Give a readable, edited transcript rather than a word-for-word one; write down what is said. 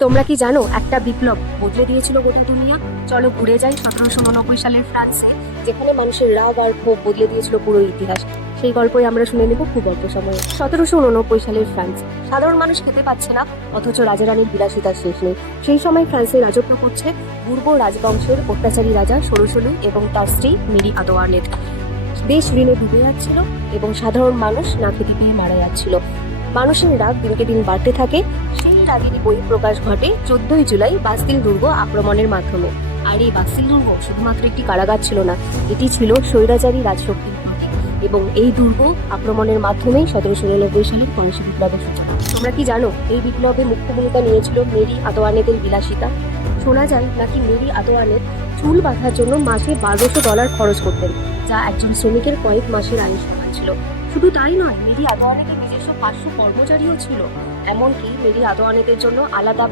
তোমরা কি জানো একটা বিপ্লব বদলে দিয়েছিল গোটা দুনিয়া? চলো ঘুরে যাই 1799 সালের ফ্রান্সে, যেখানে মানুষের রাগ আর ক্ষোভ বদলে দিয়েছিল পুরো ইতিহাস। সেই গল্পই আমরা শুনে নেব খুব অল্প সময়ে। 1799 সালের ফ্রান্স। সাধারণ মানুষ খেতে পাচ্ছে না, অথচ রাজা রানীর বিলাসিতার শেষ নেই। সেই সময় ফ্রান্সে রাজত্ব করছে বুর্বো রাজবংশের অত্যাচারী রাজা ষোড়শোলু এবং তার স্ত্রী মেরি আদোয়ানেত। দেশ ঋণে ডুবে যাচ্ছিল এবং সাধারণ মানুষ না খেতে পেয়ে মারা যাচ্ছিল। মানুষের রাগ দিনকে দিন বাড়তে থাকে। সেই রাগেরই বহিঃপ্রকাশ ঘটে 14ই জুলাই বাস্তিল দুর্গ আক্রমণের মাধ্যমে। আর এই বাস্তিল দুর্গ শুধুমাত্র একটি কারাগার ছিল না, এটি ছিল স্বৈরাচারী রাজশক্তির প্রতীক। এবং এই দুর্গ আক্রমণের মাধ্যমেই 1799 সালের ফরাসি বিপ্লবের সূচনা। তোমরা কি জানো এই বিপ্লবে মুখ্য ভূমিকা নিয়েছিল মেরি আদোয়ানেতের বিলাসিতা? শোনা যায় নাকি মেরি আদোয়ানেত চুল বাঁধার জন্য মাসে $1200 খরচ করতেন, যা একজন শ্রমিকের কয়েক মাসের আয়ের সমান ছিল। শুধু তাই নয়, মেরি আদোয়ানেতের নিজস্ব 500 কর্মচারীও ছিল। এমনকি মেরি আদোয়ানেতের জন্য আলাদা